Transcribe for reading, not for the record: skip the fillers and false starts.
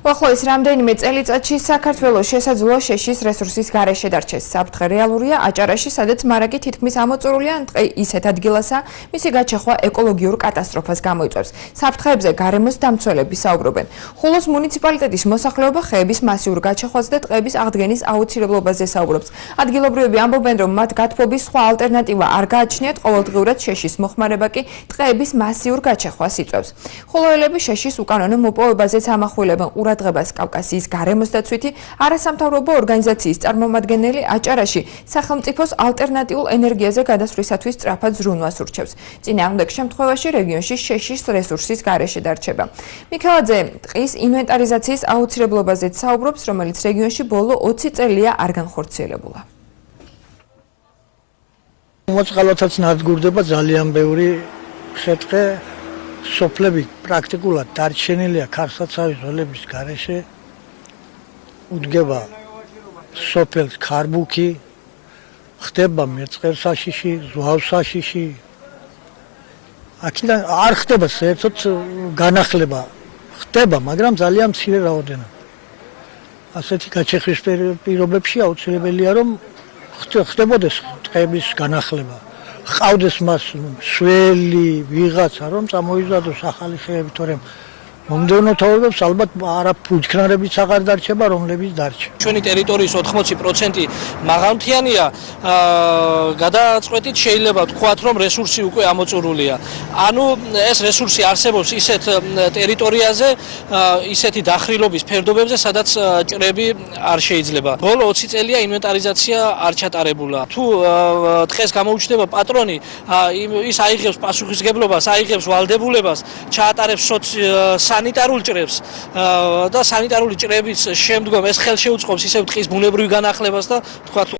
უახლოეს რამდენიმე წელიწადში საქართველოს შესაძლოა შეშის რესურსის გარეშე დარჩეს. საფრთხე რეალურია აჭარაში, სადაც მარაგი თითქმის ამოწურულია, ან ტყე ისეთ ადგილასა, მისი გაჩეხვა ეკოლოგიურ კატასტროფას გამოიწვევს. საფრთხეებზე გარემოს დამცველები საუბრობენ. ხულოს მუნიციპალიტეტის მოსახლეობა ხეების მასიურ გაჩეხვას და ტყეების აღდგენის აუცილებლობაზე საუბრობს. ადგილობრივები ამბობენ, რომ მათ გათბობის სხვა ალტერნატივა არ გააჩნიათ, ყოველდღიურად შეშის მოხმარება კი ტყეების მასიურ გაჩეხვას იწვევს. ხულოელები შეშის უკანონო მოპოვებაზეც ამახვილებენ ყურადღებას კავკასიის გარემოს დაცვითი არასამთავრობო ორგანიზაციის წარმომადგენელი აჭარაში სახელმწიფოს ალტერნატიულ ენერგიაზე გადასვლისათვის სწრაფად ზრუნვას ურჩევს. წინააღმდეგ შემთხვევაში რეგიონში შეშის რესურსის გარეშე დარჩება. მიქელაძე ტყის ინვენტარიზაციის აუცილებლობაზეც საუბრობს, რომელიც რეგიონში ბოლო 20 წელია არ განხორციელებულა. მოწყალათაც ნადგურდება ძალიან ბევრი ხეთყე. სოფლები პრაქტიკულად დარჩენილია ქარსაცავის ზოლების გარეშე. უდგება სოფელს ქარბუქი, ხდება მეწყერსაშიში, ზვავსაშიში. აქედან არ ხდება საერთოდ განახლება. ხდება, მაგრამ ძალიან მცირე რაოდენობით. ასეთი გაჩეხვის პირობებში აუცილებელია, რომ ხდებოდეს ტყეების განახლება. ყავდეს მას სველი, ვიღაცა, რომ წამოიზადოს ახალი ხეები, თორემ მომდევნო თაობებს ალბათ არა ფუჩქნარებიც აღარ დარჩება, რომლებიც დარჩა. ჩვენი ტერიტორიის 80% მაღალმთიანია, გადაწყვეტით შეიძლება ვთქვათ, რომ რესურსი უკვე ამოწურულია. ანუ ეს რესურსი არსებობს ისეთ ტერიტორიაზე, ისეთი დახრილობის ფერდობებზე, სადაც ჭრები არ შეიძლება. ბოლო 20 წელია ინვენტარიზაცია არ ჩატარებულა. თუ დღეს გამოუჩნდება პატრონი, ის აიღებს პასუხისგებლობას, აიღებს ვალდებულებას, ჩაატარებს სანიტარულ ჭრებს და სანიტარული ჭრების შემდგომ ეს ხელშეუწყობს ისევ ტყის ბუნებრივ განახლებას და თქვათ